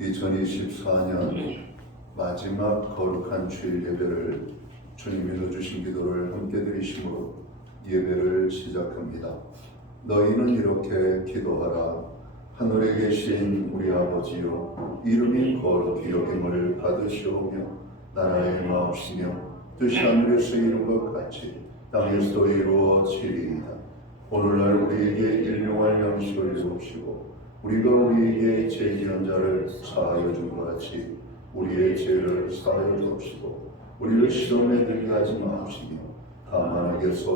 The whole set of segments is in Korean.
2024년 마지막 거룩한 주일 예배를 주님이 넣어주신 기도를 함께 드리심으로 예배를 시작합니다. 너희는 이렇게 기도하라. 하늘에 계신 우리 아버지여, 이름이 거룩히 여김을 받으시오며 나라의 마옵시며 뜻이 하늘에서 이룬 것 같이 땅에서도 이루어지리이다. 오늘날 우리에게 일용할 양식을 주옵시고 우리가 우리에게 죄지은 자를 사하여 준 것 같이 우리의 죄를 사하여 주옵시고 우리를 시험에 들게 하지 마옵시며 다만 악에서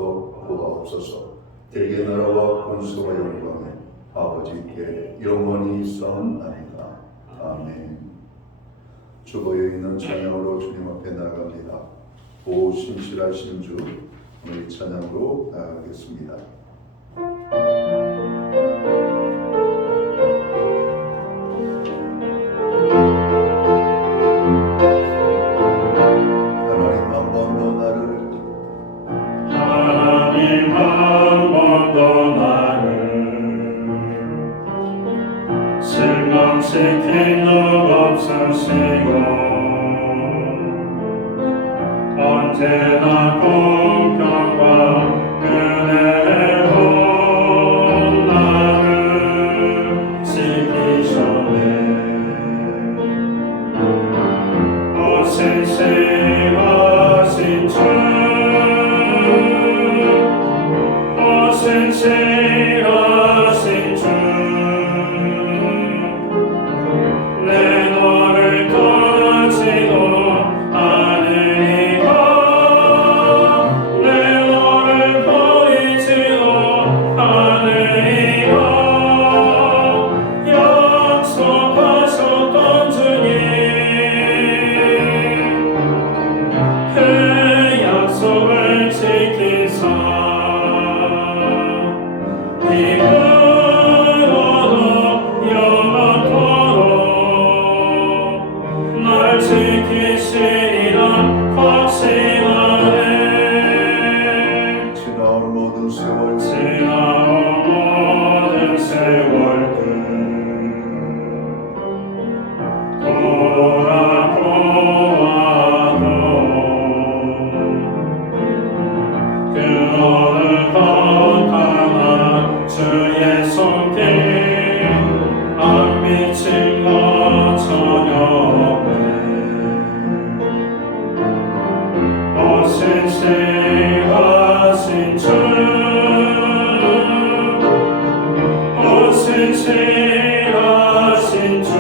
구하옵소서. 대개 나라와 권세와 영광은 아버지께 영원히 있사옵나이다. 아멘. 주보에 있는 찬양으로 주님 앞에 나갑니다. 오 신실하신 주, 오늘 찬양으로 나가겠습니다. 실망시킨 적 없으시고 언제나 공평과 은혜로 나를 지키셨네. 오 신실하신 주, 오 신실하신 주, 신실하신 주, 오 신실하신 주,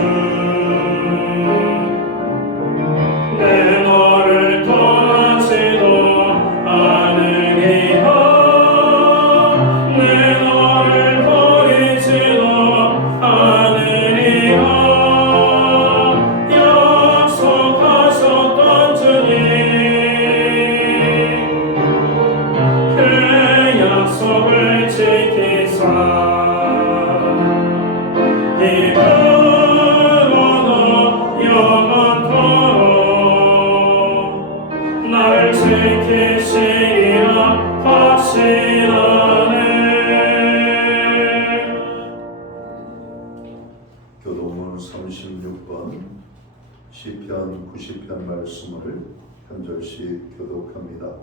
내 너를 떠나지도 않으리라. 내 너를 버리지도 않으리라. 약속하셨던 주님, 약속을 지키사 이끌어도 영원토록 나를 지키시리라 확신하네. 교도문 36번 시편 90편 말씀을 한 절씩 교독합니다.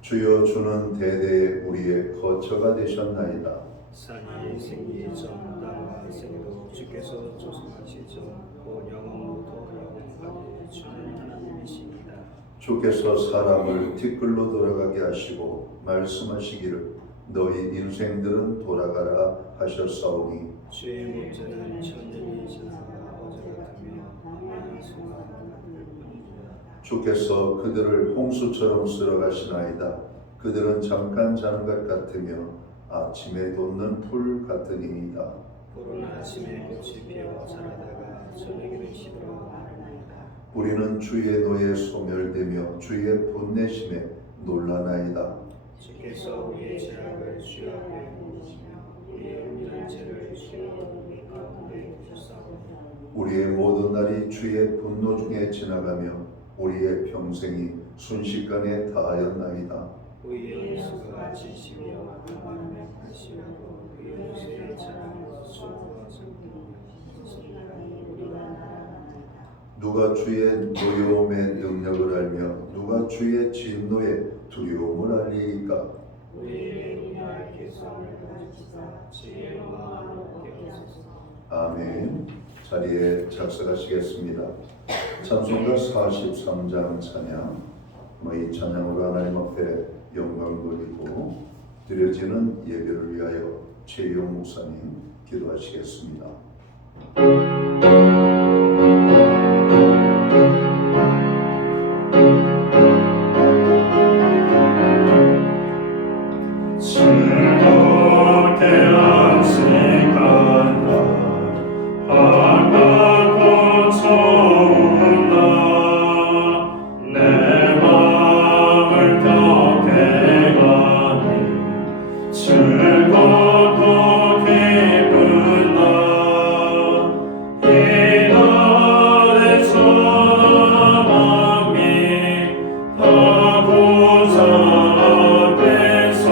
주여, 주는 대대에 우리의 거처가 되셨나이다. 산이 생기 전 땅과 생도 주께서 조성하시죠. 곧 영원부터 영원까지 주는 하나님이십니다. 주께서 사람을 티끌로 돌아가게 하시고 말씀하시기를 너희 인생들은 돌아가라 하셨사오니 주의 목전은 천년이 지나가 어제 같으며 많은 순간 주께서 그들을 홍수처럼 쓸어가시나이다. 그들은 잠깐 자는 것 같으며 아침에 돋는 풀 같으니이다. 푸른 아침에 꽃이 피어 자라다가 저녁에는 시들어 마르나이다. 우리는 주의 노에 소멸되며 주의 분내심에 놀라나이다. 주께서 우리의 죄악을 주 앞에 묻으시며 우리의 온전한 죄를 주 우리 가운데 주사옵니다. 우리의 모든 날이 주의 분노 중에 지나가며 우리의 평생이 순식간에 다하였나이다. 우리의 연수가 지시며 하나님의 하시고 우리의 연수의 찬양으로 수고하셨고 우리가 누가 주의 노여움의 능력을 알며 누가 주의 진노의 두려움을 알리이까? 우리의 인할 개성을 가지사 지혜로 마음을 얻게 하소서. 아멘. 자리에 작석하시겠습니다. 찬송가 43장 찬양. 이 찬양으로 하나님 앞에 영광 돌리고 드려지는 예배를 위하여 최용 목사님 기도하시겠습니다. 즐겁게 안식한다 반갑고 좋은 날 내 마음을 격해 가니 즐겁고 기쁜 날 이 날에 천만이 다 보좌 앞에서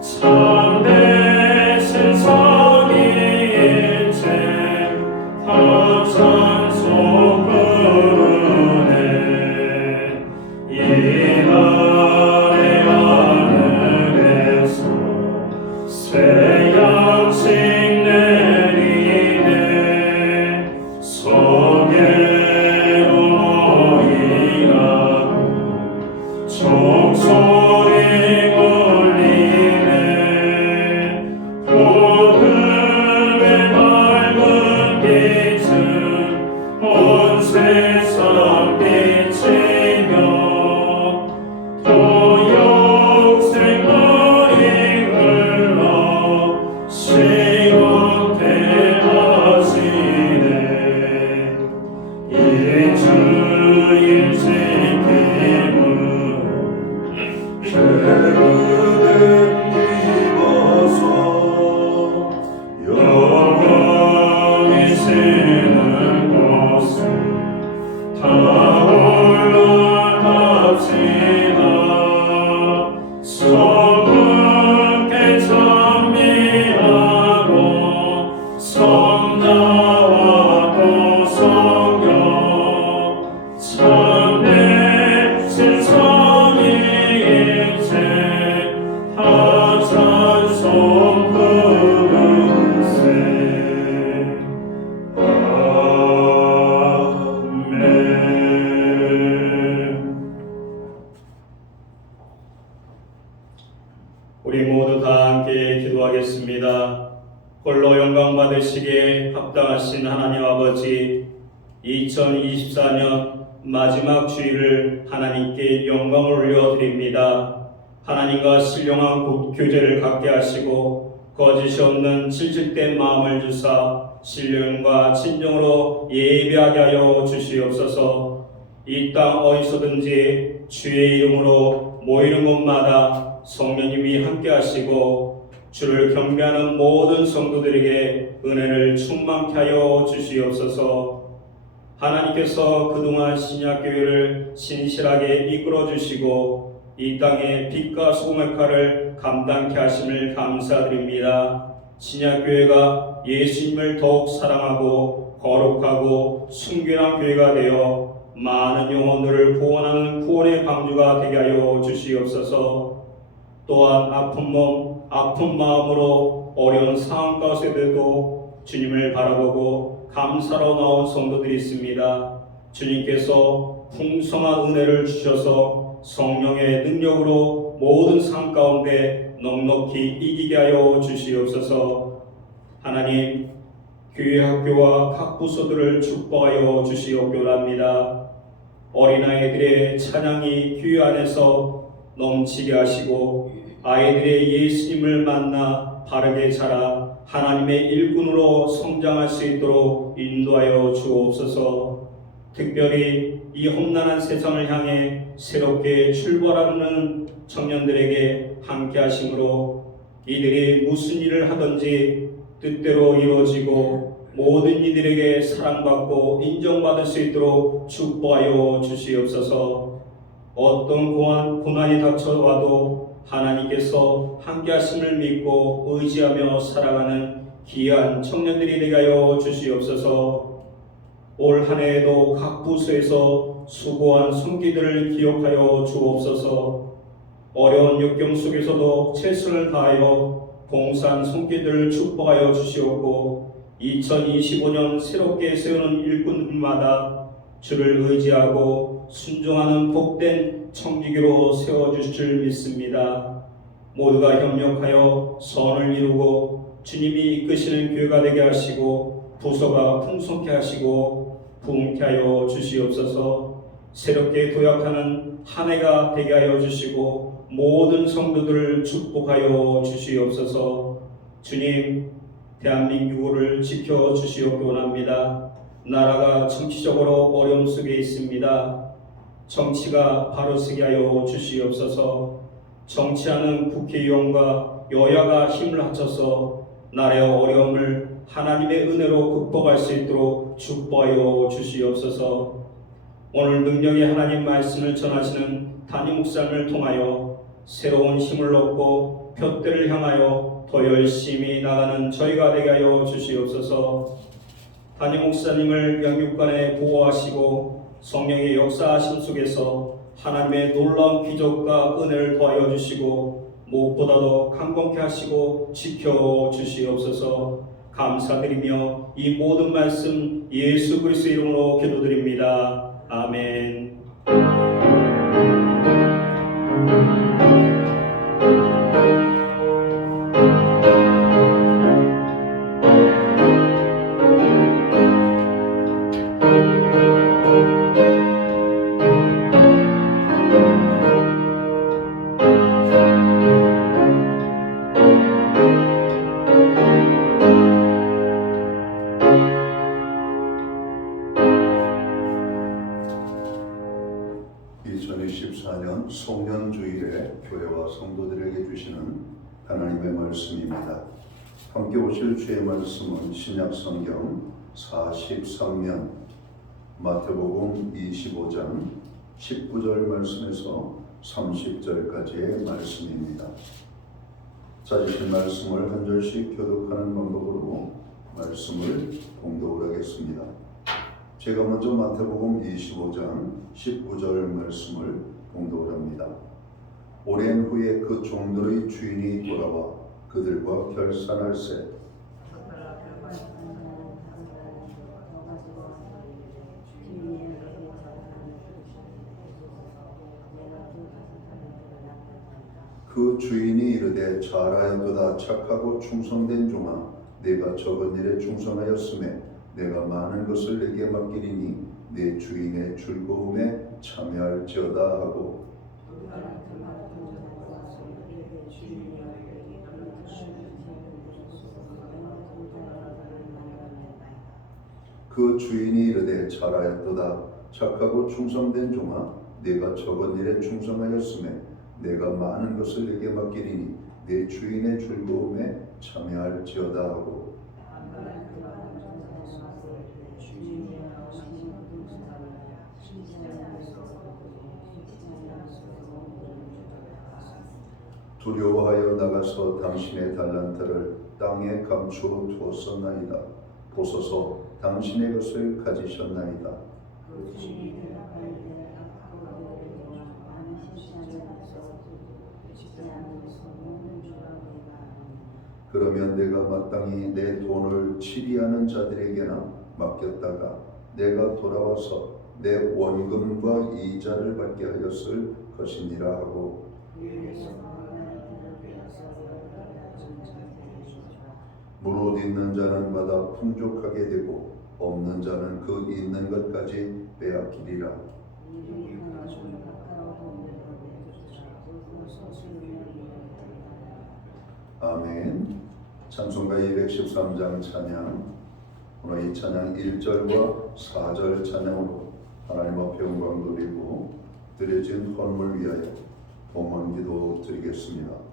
참되신 성의일체 다 찬송 부르네 이 날의 하늘에서 새 양식 내리네 소개로 모이라고 종소리 울리네 복음의 밝은 빛은 온 세상 비치며 또 영생 너희 흘러 시원케 하시네 이 주일 지킴은 은혜 입어서 영원히 쉬는 곳에 다 올라갑시다 성분께 찬미하고 성나와 또 성령 참되신 성의일체 다 찬송 부르세 아멘. 우리 모두 다 함께 기도하겠습니다. 홀로 영광 받으시기에 합당하신 하나님 아버지, 2024년 마지막 주일을 하나님께 영광을 올려드립니다. 하나님과 신령한 교제를 갖게 하시고 거짓이 없는 질질된 마음을 주사 신령과 진정으로 예배하게 하여 주시옵소서. 이 땅 어디서든지 주의 이름으로 모이는 곳마다 성령님이 함께 하시고 주를 경배하는 모든 성도들에게 은혜를 충만케 하여 주시옵소서. 하나님께서 그동안 신약교회를 신실하게 이끌어 주시고 이 땅에 빛과 소금의 칼을 감당케 하심을 감사드립니다. 신약교회가 예수님을 더욱 사랑하고 거룩하고 순결한 교회가 되어 많은 영혼들을 구원하는 구원의 방주가 되게 하여 주시옵소서. 또한 아픈 몸, 아픈 마음으로 어려운 상황 가운데도 주님을 바라보고 감사로 나온 성도들이 있습니다. 주님께서 풍성한 은혜를 주셔서 성령의 능력으로 모든 상황 가운데 넉넉히 이기게 하여 주시옵소서. 하나님, 교회 학교와 각 부서들을 축복하여 주시옵소랍니다. 어린아이들의 찬양이 교회 안에서 넘치게 하시고 아이들의 예수님을 만나 바르게 자라 하나님의 일꾼으로 성장할 수 있도록 인도하여 주옵소서. 특별히 이 험난한 세상을 향해 새롭게 출발하는 청년들에게 함께 하심으로 이들이 무슨 일을 하든지 뜻대로 이루어지고 모든 이들에게 사랑받고 인정받을 수 있도록 축복하여 주시옵소서. 어떤 고난이 닥쳐와도 하나님께서 함께 하심을 믿고 의지하며 살아가는 귀한 청년들이 되게 하여 주시옵소서. 올 한 해에도 각 부서에서 수고한 손길들을 기억하여 주옵소서. 어려운 역경 속에서도 최선을 다하여 봉사한 손길들을 축복하여 주시옵고 2025년 새롭게 세우는 일꾼들마다 주를 의지하고 순종하는 복된 청지기로 세워주실 줄 믿습니다. 모두가 협력하여 선을 이루고 주님이 이끄시는 교회가 되게 하시고 부서가 풍성케 하시고 부흥케 하여 주시옵소서. 새롭게 도약하는 한 해가 되게 하여 주시고 모든 성도들을 축복하여 주시옵소서. 주님, 대한민국을 지켜주시옵기 원합니다. 나라가 정치적으로 어려움 속에 있습니다. 정치가 바로 서게 하여 주시옵소서. 정치하는 국회의원과 여야가 힘을 합쳐서 나라의 어려움을 하나님의 은혜로 극복할 수 있도록 축복하여 주시옵소서. 오늘 능력의 하나님 말씀을 전하시는 담임 목사님을 통하여 새로운 힘을 얻고 표대를 향하여 더 열심히 나가는 저희가 되게 하여 주시옵소서. 담임 목사님을 영육간에 보호하시고 성령의 역사하심 속에서 하나님의 놀라운 기적과 은혜를 더하여 주시고 무엇보다도 강건케 하시고 지켜 주시옵소서. 감사드리며 이 모든 말씀 예수 그리스도의 이름으로 기도드립니다. 아멘. 송년주일에 교회와 성도들에게 주시는 하나님의 말씀입니다. 함께 오실 주의 말씀은 신약성경 43면 마태복음 25장 19절 말씀에서 30절까지의 말씀입니다. 찾으신 말씀을 한 절씩 교독하는 방법으로 말씀을 봉독을 하겠습니다. 제가 먼저 마태복음 25장 19절 말씀을 봉독을 합니다. 오랜 후에 그 종들의 주인이 돌아와 그들과 결산할세. 그 주인이 이르되 잘하였도다 착하고 충성된 종아 내가 적은 일에 충성하였음에 내가 많은 것을 내게 맡기리니 내 주인의 즐거움에 참여할지어다 하고 그 주인이 이르되 잘하였도다 착하고 충성된 종아 내가 적은 일에 충성하였음에 내가 많은 것을 내게 맡기리니 내 주인의 즐거움에 참여할지어다 하고 두려워하여 나가서 당신의 달란트를 땅에 감추어 두었었나이다. 보소서 당신의 것을 가지셨나이다. 그러면 내가 마땅히 내 돈을 치리하는 자들에게나 맡겼다가 내가 돌아와서 내 원금과 이자를 받게 하였을 것이니라 하고 무릇 있는 자는 받아 풍족하게 되고 없는 자는 그 있는 것까지 빼앗기리라. 아멘. 찬송가 213장 찬양. 오늘 이 찬양 1절과 4절 찬양으로 하나님 앞에 영광 돌리고 드려진 헌물 위하여 봉헌 기도 드리겠습니다.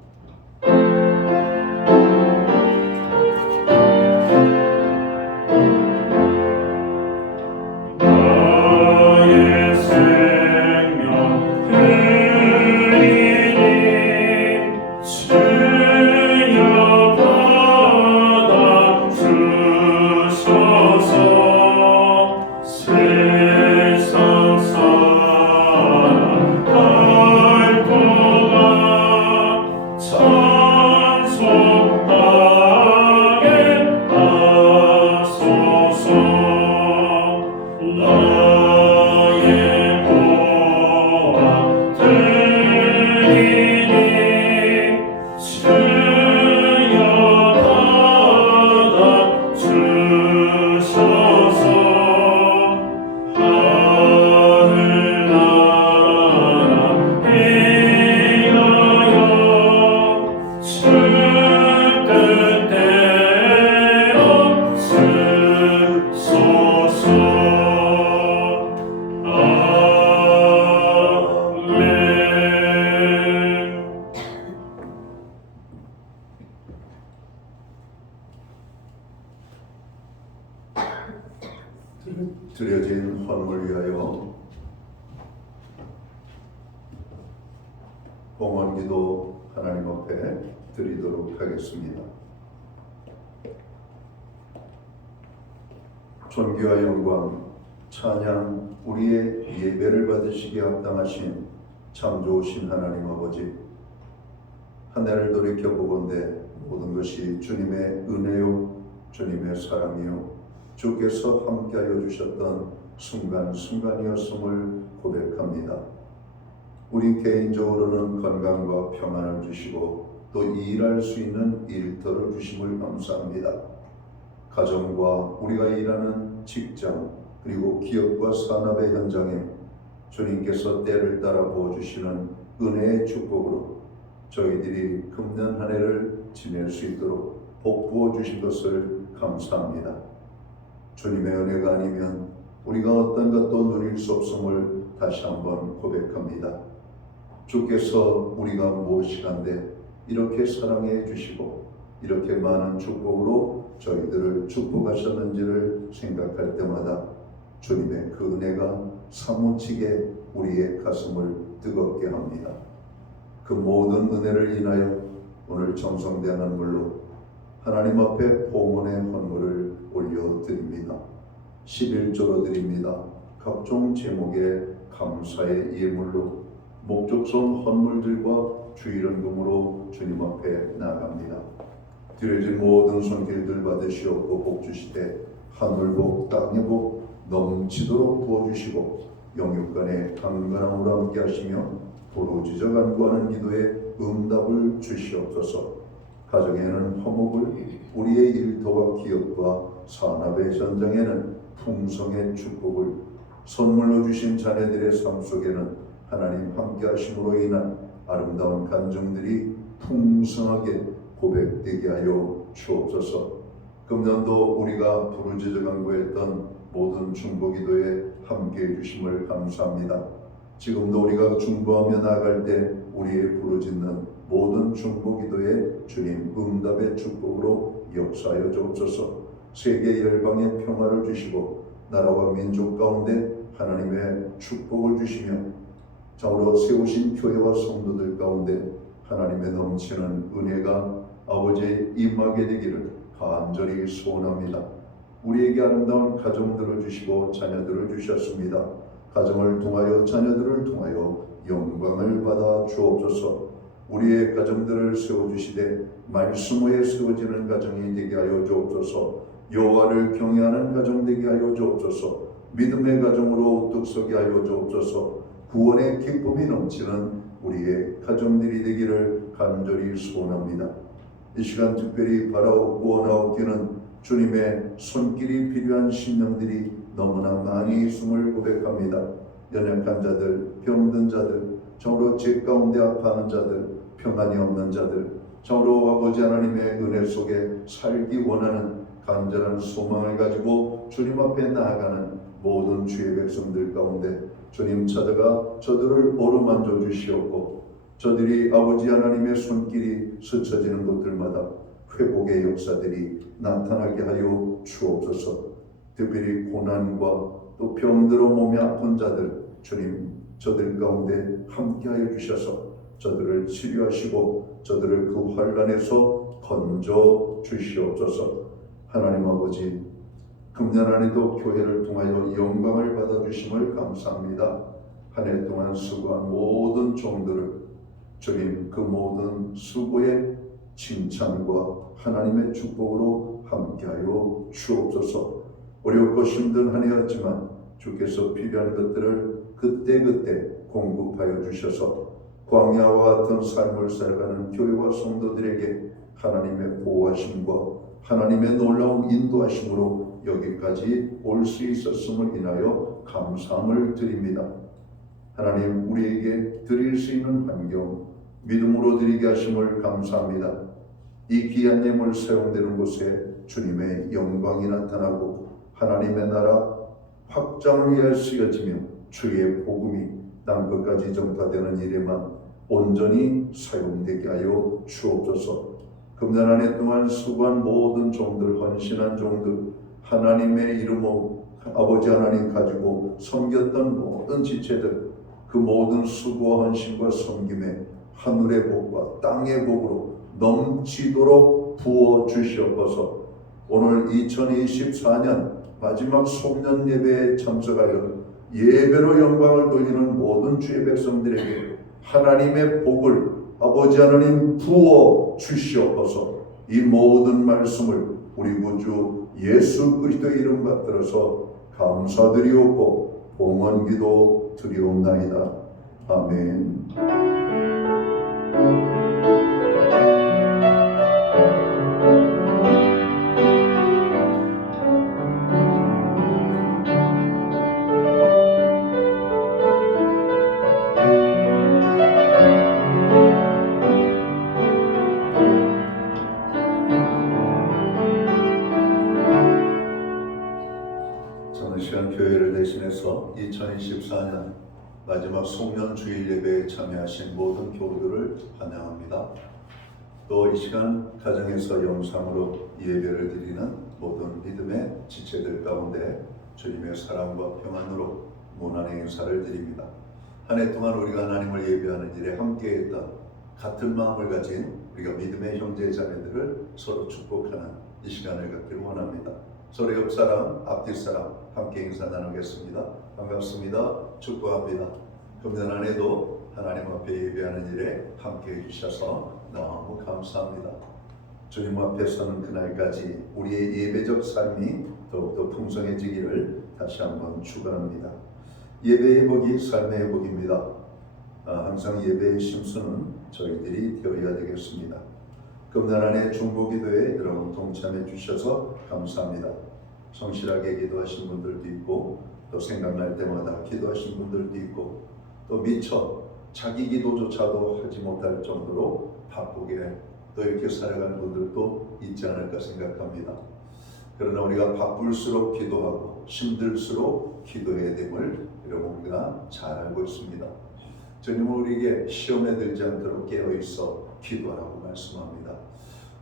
드려진 헌물 위하여 봉헌기도 하나님 앞에 드리도록 하겠습니다. 존귀와 영광, 찬양, 우리의 예배를 받으시기에 합당하신 참 좋으신 하나님 아버지, 한 해를 돌이켜보건대 모든 것이 주님의 은혜요 주님의 사랑이요 주께서 함께하여 주셨던 순간순간이었음을 고백합니다. 우리 개인적으로는 건강과 평안을 주시고 또 일할 수 있는 일터를 주심을 감사합니다. 가정과 우리가 일하는 직장 그리고 기업과 산업의 현장에 주님께서 때를 따라 부어주시는 은혜의 축복으로 저희들이 금년 한 해를 지낼 수 있도록 복 부어주신 것을 감사합니다. 주님의 은혜가 아니면 우리가 어떤 것도 누릴 수 없음을 다시 한번 고백합니다. 주께서 우리가 무엇이간데 이렇게 사랑해 주시고 이렇게 많은 축복으로 저희들을 축복하셨는지를 생각할 때마다 주님의 그 은혜가 사무치게 우리의 가슴을 뜨겁게 합니다. 그 모든 은혜를 인하여 오늘 정성대하는 물로 하나님 앞에 봉헌의 헌물을 올려드립니다. 11조로 드립니다. 각종 제목의 감사의 예물로 목적성 헌물들과 주일헌금으로 주님 앞에 나아갑니다. 드려진 모든 손길들 받으시옵고 복주시되 하늘복 땅의 복 넘치도록 부어주시고 영육간의 강건함으로 함께 하시며 부르짖어 간구하는 기도에 응답을 주시옵소서. 가정에는 화목을, 우리의 일터와 기업과 산업의 현장에는 풍성의 축복을, 선물로 주신 자녀들의 삶 속에는 하나님 함께 하심으로 인한 아름다운 간증들이 풍성하게 고백되게 하여 주옵소서. 금년도 우리가 부르짖어 간구했던 모든 중보기도에 함께해 주심을 감사합니다. 지금도 우리가 중보하며 나아갈 때 우리의 부르짖는 모든 중보기도에 주님 응답의 축복으로 역사하여 주옵소서. 세계 열방의 평화를 주시고 나라와 민족 가운데 하나님의 축복을 주시며 자우로 세우신 교회와 성도들 가운데 하나님의 넘치는 은혜가 아버지의 임하게 되기를 간절히 소원합니다. 우리에게 아름다운 가정들을 주시고 자녀들을 주셨습니다. 가정을 통하여 자녀들을 통하여 영광을 받아 주옵소서. 우리의 가정들을 세워주시되 말씀 위에 세워지는 가정이 되게 하여 주옵소서. 여호와를 경외하는 가정 되게 하여 주옵소서. 믿음의 가정으로 우뚝 서게 하여 주옵소서. 구원의 기쁨이 넘치는 우리의 가정들이 되기를 간절히 소원합니다. 이 시간 특별히 바라옵고 원하옵기는 주님의 손길이 필요한 심령들이 너무나 많이 있음을 고백합니다. 연약한 자들, 병든 자들, 정으로 죄 가운데 아파하는 자들, 평안이 없는 자들, 정으로 아버지 하나님의 은혜 속에 살기 원하는 간절한 소망을 가지고 주님 앞에 나아가는 모든 주의 백성들 가운데 주님 찾아가 저들을 어루만져 주시옵고 저들이 아버지 하나님의 손길이 스쳐지는 곳들마다 회복의 역사들이 나타나게 하여 주옵소서. 특별히 고난과 또 병들어 몸이 아픈 자들 주님 저들 가운데 함께하여 주셔서 저들을 치료하시고 저들을 그 환난에서 건져 주시옵소서. 하나님 아버지 금년 안에도 교회를 통하여 영광을 받아주심을 감사합니다. 한 해 동안 수고한 모든 종들을 주님 그 모든 수고의 칭찬과 하나님의 축복으로 함께하여 주옵소서. 어렵고 힘든 한 해였지만 주께서 필요한 것들을 그때그때 공급하여 주셔서 광야와 같은 삶을 살아가는 교회와 성도들에게 하나님의 보호하심과 하나님의 놀라운 인도하심으로 여기까지 올 수 있었음을 인하여 감사함을 드립니다. 하나님 우리에게 드릴 수 있는 환경 믿음으로 드리게 하심을 감사합니다. 이 귀한 예물 사용되는 곳에 주님의 영광이 나타나고 하나님의 나라 확장을 위하여 쓰여지며 주의 복음이 땅끝까지 전파되는 일에만 온전히 사용되게 하여 주옵소서. 금년 한 해 동안 수고한 모든 종들, 헌신한 종들 하나님의 이름으로 아버지 하나님 가지고 섬겼던 모든 지체들, 그 모든 수고와 헌신과 섬김에 하늘의 복과 땅의 복으로 넘치도록 부어 주시옵소서. 오늘 2024년 마지막 송년 예배에 참석하여 예배로 영광을 돌리는 모든 주의 백성들에게 하나님의 복을 아버지 하나님 부어 주시옵소서. 이 모든 말씀을 우리 구주 예수 그리스도의 이름 받들어서 감사드리옵고 봉헌기도 드리옵나이다. 아멘. 저는 시간 교회를 대신해서 2024년 마지막 송년 주일 예배에 참여하신 모든 교우들을 환영합니다. 또 이 시간 가정에서 영상으로 예배를 드리는 모든 믿음의 지체들 가운데 주님의 사랑과 평안으로 문안의 인사를 드립니다. 한 해 동안 우리가 하나님을 예배하는 일에 함께했던 같은 마음을 가진 우리가 믿음의 형제 자매들을 서로 축복하는 이 시간을 갖기를 원합니다. 서로 옆 사람, 앞뒤 사람 함께 인사 나누겠습니다. 반갑습니다. 축복합니다. 금년 한 해도 하나님 앞에 예배하는 일에 함께 해주셔서 너무 감사합니다. 주님 앞에 서는 그날까지 우리의 예배적 삶이 더욱더 풍성해지기를 다시 한번 축원합니다. 예배의 복이 삶의 복입니다. 항상 예배의 심수는 저희들이 되어야 되겠습니다. 금년 한 해 중보기도에 여러분 동참해 주셔서 감사합니다. 성실하게 기도하신 분들도 있고 또 생각날 때마다 기도하신 분들도 있고 또 미처 자기 기도조차도 하지 못할 정도로 바쁘게 또 이렇게 살아가는 분들도 있지 않을까 생각합니다. 그러나 우리가 바쁠수록 기도하고 힘들수록 기도해야 됨을 여러분과 잘 알고 있습니다. 주님은 우리에게 시험에 들지 않도록 깨어있어 기도하라고 말씀합니다.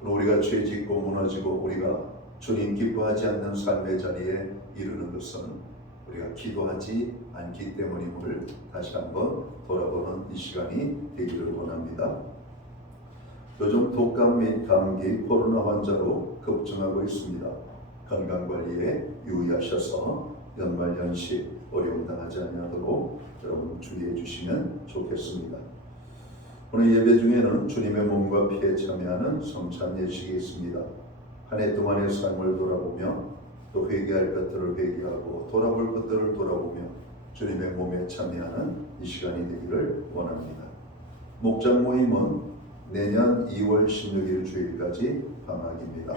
우리가 죄짓고 무너지고 우리가 주님 기뻐하지 않는 삶의 자리에 이르는 것은 우리가 기도하지 않기 때문임을 다시 한번 돌아보는 이 시간이 되기를 원합니다. 요즘 독감 및 감기, 코로나 환자로 급증하고 있습니다. 건강관리에 유의하셔서 연말연시 어려움 당하지 않도록 여러분 주의해 주시면 좋겠습니다. 오늘 예배 중에는 주님의 몸과 피에 참여하는 성찬 예식이 있습니다. 한 해 동안의 삶을 돌아보며 또 회개할 것들을 회개하고 돌아볼 것들을 돌아보며 주님의 몸에 참여하는 이 시간이 되기를 원합니다. 목장 모임은 내년 2월 16일 주일까지 방학입니다.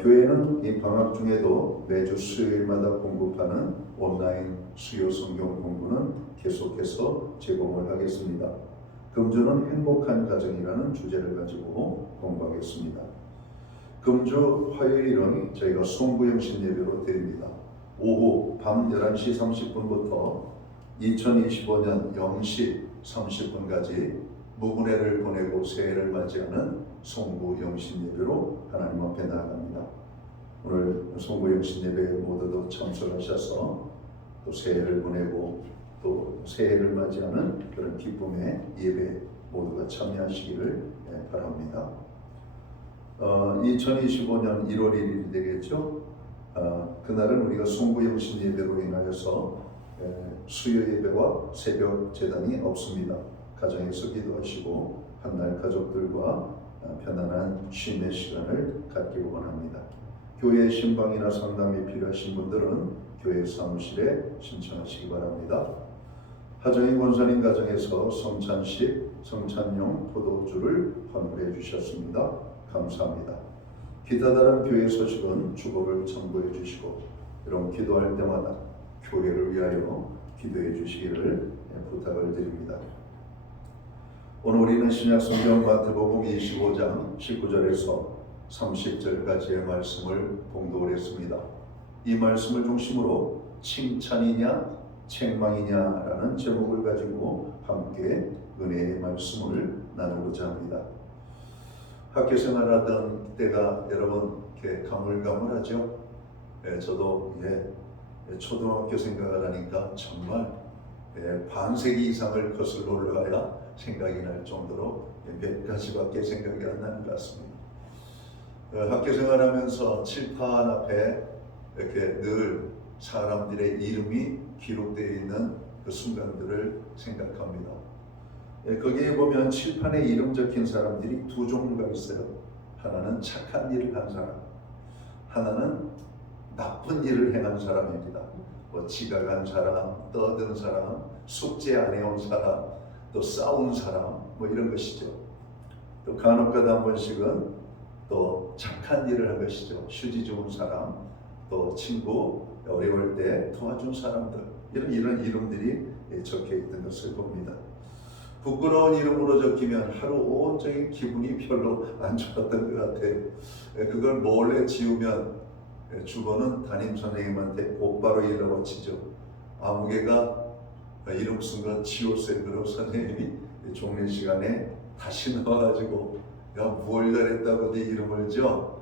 교회는 이 방학 중에도 매주 수요일마다 공급하는 온라인 수요 성경 공부는 계속해서 제공을 하겠습니다. 금주는 행복한 가정이라는 주제를 가지고 공부하겠습니다. 금주 화요일은 저희가 송구영신 예배로 드립니다. 오후 밤 11시 30분부터 2025년 0시 30분까지 무분해를 보내고 새해를 맞이하는 송구영신 예배로 하나님 앞에 나아갑니다. 오늘 송구영신 예배에 모두도 참석하셔서 또 새해를 보내고 또 새해를 맞이하는 그런 기쁨의 예배 모두가 참여하시기를 바랍니다. 2025년 1월 1일이 되겠죠. 그날은 우리가 송구영신 예배로 인하여서 수요 예배와 새벽 제단이 없습니다. 가정에서 기도하시고 한날 가족들과 편안한 쉼의 시간을 갖기를 원합니다. 교회 신방이나 상담이 필요하신 분들은 교회 사무실에 신청하시기 바랍니다. 하정희 권사님 가정에서 성찬식, 성찬용 포도주를 환불해 주셨습니다. 감사합니다. 기타 다른 교회 소식은 주보를 첨부해 주시고 여러분 기도할 때마다 교회를 위하여 기도해 주시기를 부탁을 드립니다. 오늘 우리는 신약성경 마태복음 25장 19절에서 30절까지의 말씀을 공독을 했습니다. 이 말씀을 중심으로 칭찬이냐 책망이냐라는 제목을 가지고 함께 은혜의 말씀을 나누고자 합니다. 학교 생활하던 때가 여러분 이렇게 가물가물하죠. 저도 초등학교 생각을 하니까 정말 반세기 이상을 거슬러 올라가야 생각이 날 정도로 몇 가지밖에 생각이 안 나는 것 같습니다. 학교 생활하면서 칠판 앞에 이렇게 늘 사람들의 이름이 기록되어 있는 그 순간들을 생각합니다. 거기에 보면 칠판에 이름 적힌 사람들이 두 종류가 있어요. 하나는 착한 일을 한 사람, 하나는 나쁜 일을 행한 사람입니다. 뭐 지각한 사람, 떠든 사람, 숙제 안 해온 사람, 또 싸운 사람, 뭐 이런 것이죠. 또 간혹가다 한 번씩은 또 착한 일을 한 것이죠. 휴지 좋은 사람, 또 친구 어려울 때 도와준 사람들, 이런 이름들이 적혀 있던 것을 봅니다. 부끄러운 이름으로 적히면 하루 온종일 기분이 별로 안 좋았던 것 같아요. 그걸 몰래 지우면 주보는 담임 선생님한테 곧바로 일러바치죠. 아무개가 이름 쓴 거 지웠어요. 그럼 선생님이 종례 시간에 다시 넣어가지고 야, 뭘 잘했다고 네 이름을 줘?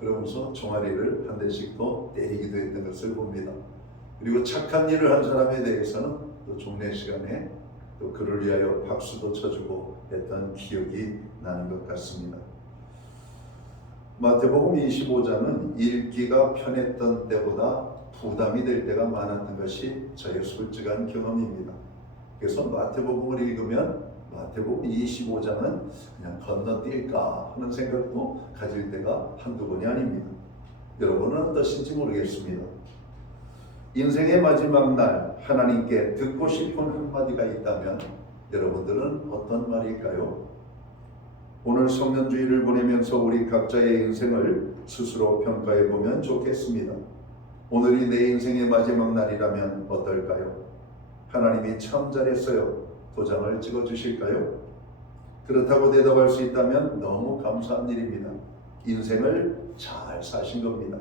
그러면서 종아리를 한 대씩 또 때리기도 했던 것을 봅니다. 그리고 착한 일을 한 사람에 대해서는 또 종례 시간에 또 그를 위하여 박수도 쳐주고 했던 기억이 나는 것 같습니다. 마태복음 25장은 읽기가 편했던 때보다 부담이 될 때가 많았던 것이 저의 솔직한 경험입니다. 그래서 마태복음을 읽으면 마태복음 25장은 그냥 건너뛸까 하는 생각도 가질 때가 한두 번이 아닙니다. 여러분은 어떠신지 모르겠습니다. 인생의 마지막 날 하나님께 듣고 싶은 한마디가 있다면 여러분들은 어떤 말일까요? 오늘 성년주의를 보내면서 우리 각자의 인생을 스스로 평가해 보면 좋겠습니다. 오늘이 내 인생의 마지막 날이라면 어떨까요? 하나님이 참 잘했어요. 도장을 찍어 주실까요? 그렇다고 대답할 수 있다면 너무 감사한 일입니다. 인생을 잘 사신 겁니다.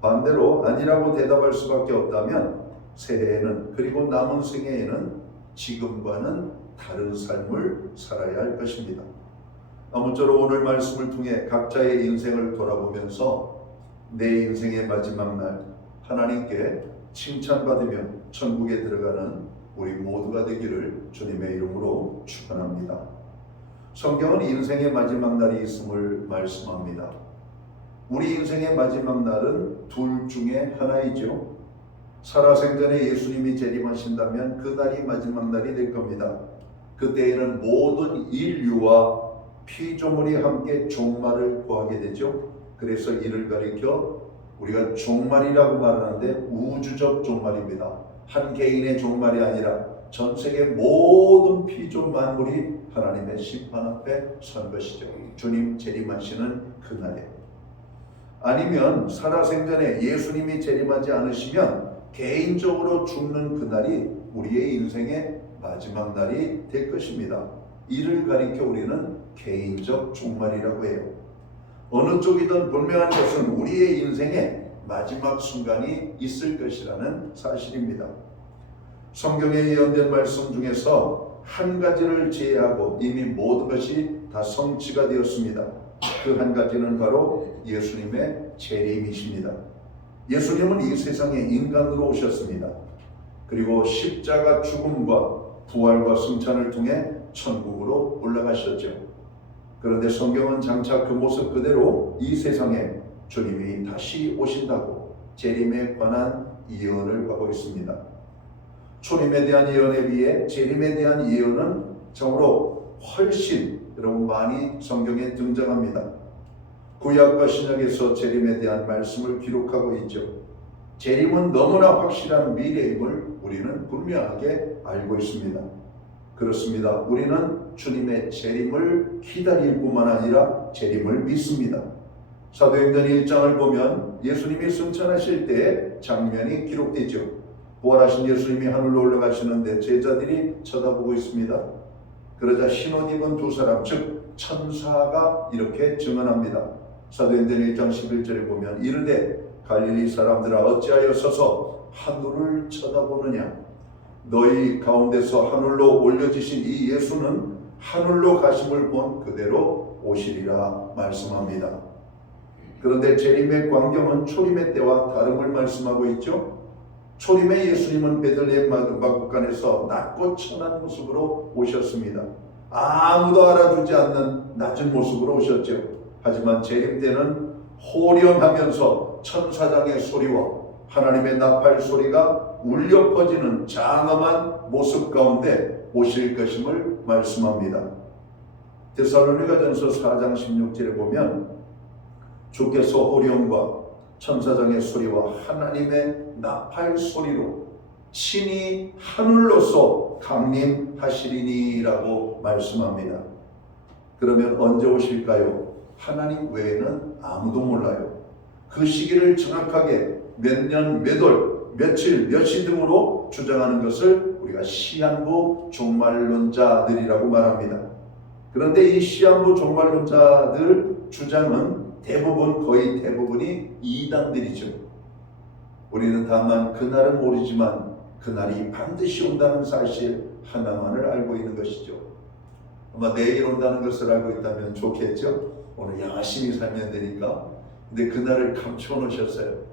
반대로 아니라고 대답할 수밖에 없다면 새해에는 그리고 남은 생애에는 지금과는 다른 삶을 살아야 할 것입니다. 아무쪼록 오늘 말씀을 통해 각자의 인생을 돌아보면서 내 인생의 마지막 날 하나님께 칭찬받으며 천국에 들어가는 우리 모두가 되기를 주님의 이름으로 축원합니다. 성경은 인생의 마지막 날이 있음을 말씀합니다. 우리 인생의 마지막 날은 둘 중에 하나이죠. 살아생전에 예수님이 재림하신다면 그 날이 마지막 날이 될 겁니다. 그때에는 모든 인류와 피조물이 함께 종말을 구하게 되죠. 그래서 이를 가리켜 우리가 종말이라고 말하는데 우주적 종말입니다. 한 개인의 종말이 아니라 전 세계 모든 피조 만물이 하나님의 심판 앞에 선 것이죠. 주님 재림하시는 그날에. 아니면 살아생전에 예수님이 재림하지 않으시면 개인적으로 죽는 그날이 우리의 인생의 마지막 날이 될 것입니다. 이를 가리켜 우리는 개인적 종말이라고 해요. 어느 쪽이든 분명한 것은 우리의 인생에 마지막 순간이 있을 것이라는 사실입니다. 성경에 예언된 말씀 중에서 한 가지를 제외하고 이미 모든 것이 다 성취가 되었습니다. 그 한 가지는 바로 예수님의 재림이십니다. 예수님은 이 세상에 인간으로 오셨습니다. 그리고 십자가 죽음과 부활과 승천을 통해 천국으로 올라가셨죠. 그런데 성경은 장차 그 모습 그대로 이 세상에 주님이 다시 오신다고 재림에 관한 예언을 하고 있습니다. 초림에 대한 예언에 비해 재림에 대한 예언은 참으로 훨씬 여러분 많이 성경에 등장합니다. 구약과 신약에서 재림에 대한 말씀을 기록하고 있죠. 재림은 너무나 확실한 미래임을 우리는 분명하게 알고 있습니다. 그렇습니다. 우리는 주님의 재림을 기다릴 뿐만 아니라 재림을 믿습니다. 사도행전 1장을 보면 예수님이 승천하실 때의 장면이 기록되죠. 부활하신 예수님이 하늘로 올라가시는데 제자들이 쳐다보고 있습니다. 그러자 흰옷 입은 두 사람, 즉 천사가 이렇게 증언합니다. 사도행전 1장 11절에 보면 이르되 갈릴리 사람들아 어찌하여 서서 하늘을 쳐다보느냐. 너희 가운데서 하늘로 올려지신 이 예수는 하늘로 가심을 본 그대로 오시리라 말씀합니다. 그런데 재림의 광경은 초림의 때와 다름을 말씀하고 있죠. 초림의 예수님은 베들레헴 마구간에서 낮고 천한 모습으로 오셨습니다. 아무도 알아주지 않는 낮은 모습으로 오셨죠. 하지만 재림 때는 호령하면서 천사장의 소리와 하나님의 나팔 소리가 울려 퍼지는 장엄한 모습 가운데 오실 것임을 말씀합니다. 데살로니가전서 4장 16절에 보면 주께서 호령과 천사장의 소리와 하나님의 나팔 소리로 친히 하늘로서 강림하시리니라고 말씀합니다. 그러면 언제 오실까요? 하나님 외에는 아무도 몰라요. 그 시기를 정확하게 몇 년, 몇 월, 며칠, 몇 시 등으로 주장하는 것을 우리가 시한부 종말론자들이라고 말합니다. 그런데 이 시한부 종말론자들 주장은 거의 대부분이 이단들이죠. 우리는 다만 그날은 모르지만 그날이 반드시 온다는 사실 하나만을 알고 있는 것이죠. 아마 내일 온다는 것을 알고 있다면 좋겠죠. 오늘 열심히 살면 되니까. 근데 그날을 감춰 놓으셨어요.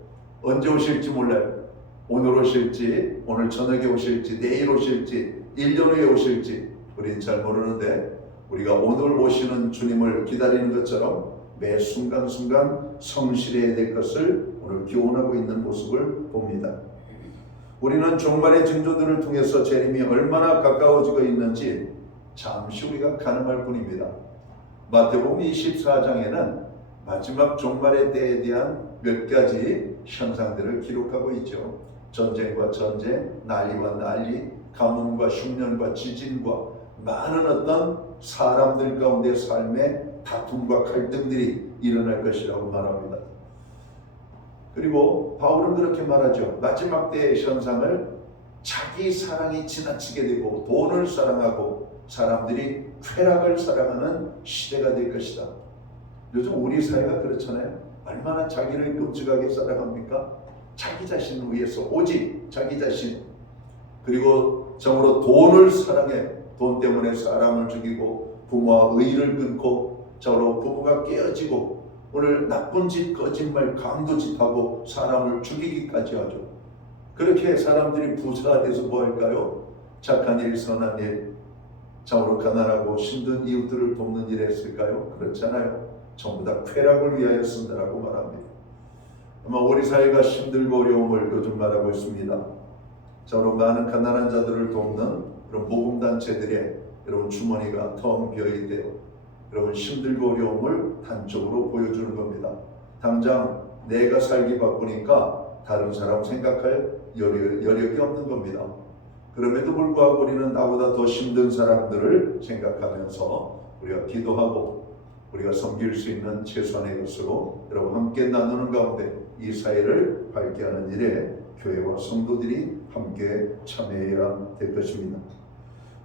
언제 오실지 몰라요. 오늘 오실지, 오늘 저녁에 오실지, 내일 오실지, 1년 후에 오실지 우리는 잘 모르는데 우리가 오늘 오시는 주님을 기다리는 것처럼 매 순간순간 성실해야 될 것을 오늘 기원하고 있는 모습을 봅니다. 우리는 종말의 징조들을 통해서 재림이 얼마나 가까워지고 있는지 잠시 우리가 가늠할 뿐입니다. 마태복음 24장에는 마지막 종말의 때에 대한 몇 가지 현상들을 기록하고 있죠. 전쟁과 전쟁, 난리와 난리, 가뭄과 흉년과 지진과 많은 어떤 사람들 가운데 삶의 다툼과 갈등들이 일어날 것이라고 말합니다. 그리고 바울은 그렇게 말하죠. 마지막 때의 현상을 자기 사랑이 지나치게 되고 돈을 사랑하고 사람들이 쾌락을 사랑하는 시대가 될 것이다. 요즘 우리 사회가 그렇잖아요. 얼마나 자기를 끔찍하게 사랑합니까? 자기 자신을 위해서 오직 자기 자신, 그리고 정으로 돈을 사랑해 돈 때문에 사람을 죽이고 부모와 의를 끊고 정으로 부부가 깨어지고 오늘 나쁜 짓, 거짓말, 강도짓하고 사람을 죽이기까지 하죠. 그렇게 사람들이 부자가 돼서 뭐 할까요? 착한 일, 선한 일, 정으로 가난하고 힘든 이웃들을 돕는 일에 했을까요? 그렇잖아요. 전부 다 쾌락을 위하여 쓴다라고 말합니다. 아마 우리 사회가 힘들고 어려움을 요즘 말하고 있습니다. 정으로 많은 가난한 자들을 돕는 그런 모금단체들의 여러분 주머니가 텅 비어있대요. 여러분 힘들고 어려움을 단적으로 보여주는 겁니다. 당장 내가 살기 바쁘니까 다른 사람 생각할 여력이 없는 겁니다. 그럼에도 불구하고 우리는 나보다 더 힘든 사람들을 생각하면서 우리가 기도하고 우리가 섬길 수 있는 최소한의 것으로 여러분 함께 나누는 가운데 이 사회를 밝게 하는 일에 교회와 성도들이 함께 참여해야 될 것입니다.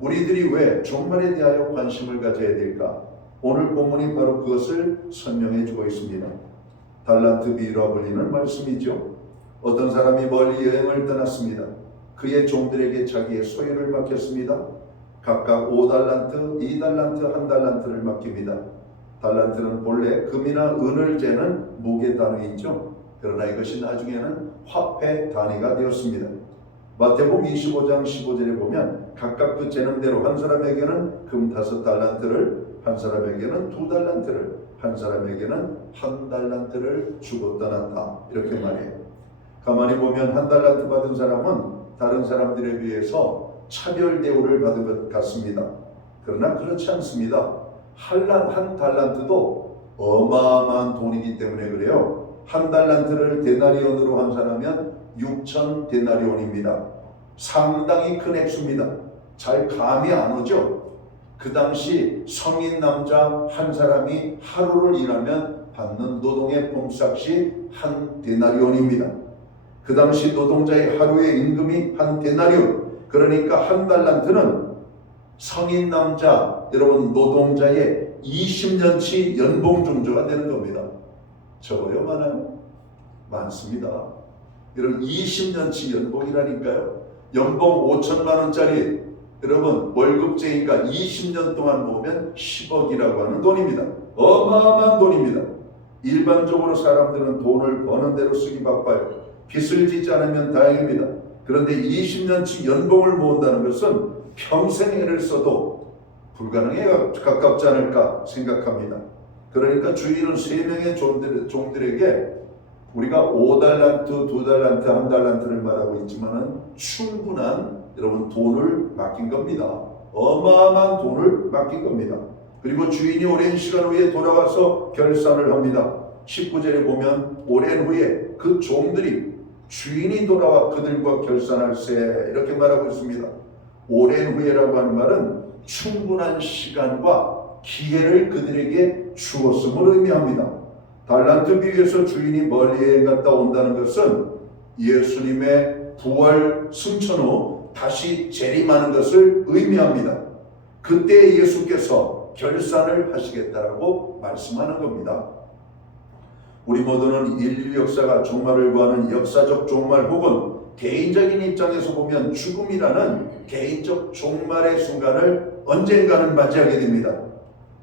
우리들이 왜 종말에 대하여 관심을 가져야 될까? 오늘 본문이 바로 그것을 설명해 주고 있습니다. 달란트 비유라 불리는 말씀이죠. 어떤 사람이 멀리 여행을 떠났습니다. 그의 종들에게 자기의 소유를 맡겼습니다. 각각 5달란트, 2달란트, 1달란트를 맡깁니다. 달란트는 본래 금이나 은을 재는 무게 단위이죠. 그러나 이것이 나중에는 화폐 단위가 되었습니다. 마태복음 25장 15절에 보면 각각 그 재는 대로 한 사람에게는 금 5달란트를, 한 사람에게는 2달란트를, 한 사람에게는 1달란트를 주고 떠났다. 이렇게 말해요. 가만히 보면 1달란트 받은 사람은 다른 사람들에 비해서 차별 대우를 받은 것 같습니다. 그러나 그렇지 않습니다. 한 달란트도 어마어마한 돈이기 때문에 그래요. 1달란트를 데나리온으로 환산하면 6천 데나리온입니다. 상당히 큰 액수입니다. 잘 감이 안 오죠? 그 당시 성인 남자 한 사람이 하루를 일하면 받는 노동의 봉삭시 1데나리온입니다. 그 당시 노동자의 하루의 임금이 1데나리온, 그러니까 1달란트는 성인 남자 여러분 노동자의 20년치 연봉 정도가 되는 겁니다. 적어요? 많아요? 많습니다. 여러분 20년치 연봉이라니까요. 연봉 5천만 원짜리 여러분 월급쟁이가 20년 동안 모으면 10억이라고 하는 돈입니다. 어마어마한 돈입니다. 일반적으로 사람들은 돈을 버는 대로 쓰기 바빠요. 빚을 짓지 않으면 다행입니다. 그런데 20년치 연봉을 모은다는 것은 평생 애를 써도 불가능에 가깝지 않을까 생각합니다. 그러니까 주인은 3명의 종들에게 우리가 5달란트, 2달란트, 1달란트를 말하고 있지만은 충분한 여러분 돈을 맡긴 겁니다. 어마어마한 돈을 맡긴 겁니다. 그리고 주인이 오랜 시간 후에 돌아와서 결산을 합니다. 19절에 보면 오랜 후에 그 종들이 주인이 돌아와 그들과 결산할세 이렇게 말하고 있습니다. 오랜 후에라고 하는 말은 충분한 시간과 기회를 그들에게 주었음을 의미합니다. 달란트 비유에서 주인이 멀리 여행 갔다 온다는 것은 예수님의 부활 승천 후 다시 재림하는 것을 의미합니다. 그때 예수께서 결산을 하시겠다라고 말씀하는 겁니다. 우리 모두는 인류 역사가 종말을 구하는 역사적 종말 혹은 개인적인 입장에서 보면 죽음이라는 개인적 종말의 순간을 언젠가는 맞이하게 됩니다.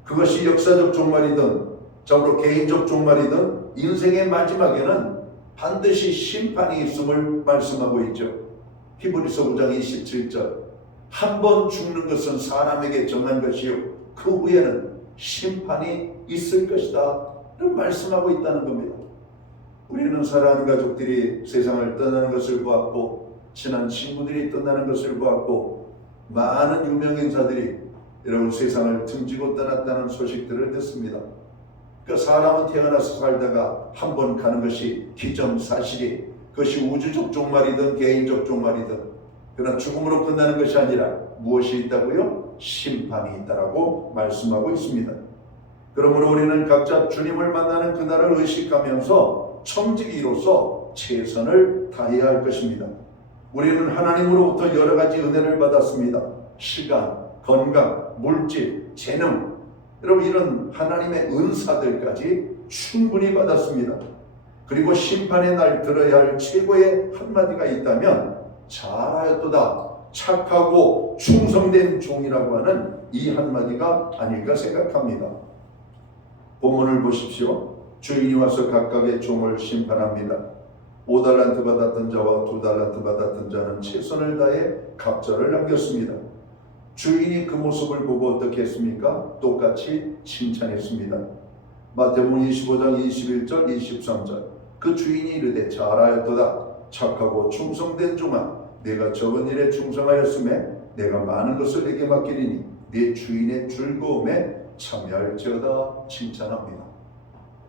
그것이 역사적 종말이든 적으로 개인적 종말이든 인생의 마지막에는 반드시 심판이 있음을 말씀하고 있죠. 히브리서 9장 27절 한 번 죽는 것은 사람에게 정한 것이요 그 후에는 심판이 있을 것이다 를 말씀하고 있다는 겁니다. 우리는 사랑하는 가족들이 세상을 떠나는 것을 보았고 친한 친구들이 떠나는 것을 보았고 많은 유명인사들이 여러분 세상을 등지고 떠났다는 소식들을 듣습니다. 그 사람은 태어나서 살다가 한 번 가는 것이 기정사실이 그것이 우주적 종말이든 개인적 종말이든 그러나 죽음으로 끝나는 것이 아니라 무엇이 있다고요? 심판이 있다라고 말씀하고 있습니다. 그러므로 우리는 각자 주님을 만나는 그날을 의식하면서 청지기로서 최선을 다해야 할 것입니다. 우리는 하나님으로부터 여러 가지 은혜를 받았습니다. 시간, 건강, 물질, 재능 여러분 이런 하나님의 은사들까지 충분히 받았습니다. 그리고 심판의 날 들어야 할 최고의 한마디가 있다면 잘하였도다 착하고 충성된 종이라고 하는 이 한마디가 아닐까 생각합니다. 본문을 보십시오. 주인이 와서 각각의 종을 심판합니다. 5달란트 받았던 자와 2달란트 받았던 자는 최선을 다해 갑절을 남겼습니다. 주인이 그 모습을 보고 어떻게 했습니까? 똑같이 칭찬했습니다. 마태복음 25장 21절 23절 그 주인이 이르되 잘하였도다 착하고 충성된 종아 내가 적은 일에 충성하였음에 내가 많은 것을 내게 맡기리니 내 주인의 즐거움에 참여할지어다 칭찬합니다.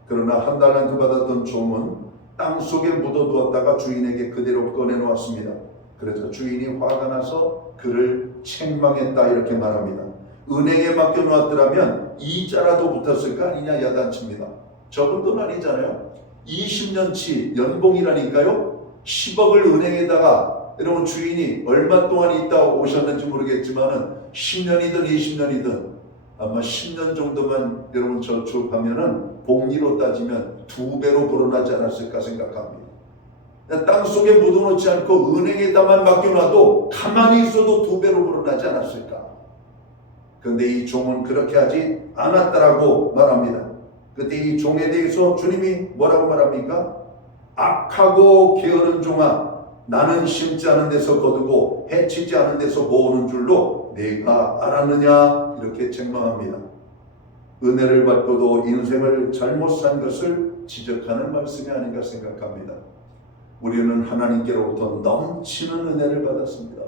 그러나 1달란트 받았던 종은 땅속에 묻어두었다가 주인에게 그대로 꺼내놓았습니다. 그래서 주인이 화가 나서 그를 책망했다 이렇게 말합니다. 은행에 맡겨놓았더라면 이자라도 붙었을 거 아니냐 야단칩니다. 적은 돈 아니잖아요. 20년치 연봉이라니까요. 10억을 은행에다가 여러분 주인이 얼마 동안 있다 오셨는지 모르겠지만은 10년이든 20년이든 아마 10년 정도만 여러분 저축하면은 복리로 따지면 2배로 불어나지 않았을까 생각합니다. 땅속에 묻어놓지 않고 은행에다만 맡겨놔도 가만히 있어도 2배로 불어나지 않았을까. 그런데 이 종은 그렇게 하지 않았다라고 말합니다. 그때 이 종에 대해서 주님이 뭐라고 말합니까? 악하고 게으른 종아 나는 심지 않은 데서 거두고 해치지 않은 데서 모으는 줄로 내가 알았느냐 이렇게 책망합니다. 은혜를 받고도 인생을 잘못 산 것을 지적하는 말씀이 아닌가 생각합니다. 우리는 하나님께로부터 넘치는 은혜를 받았습니다.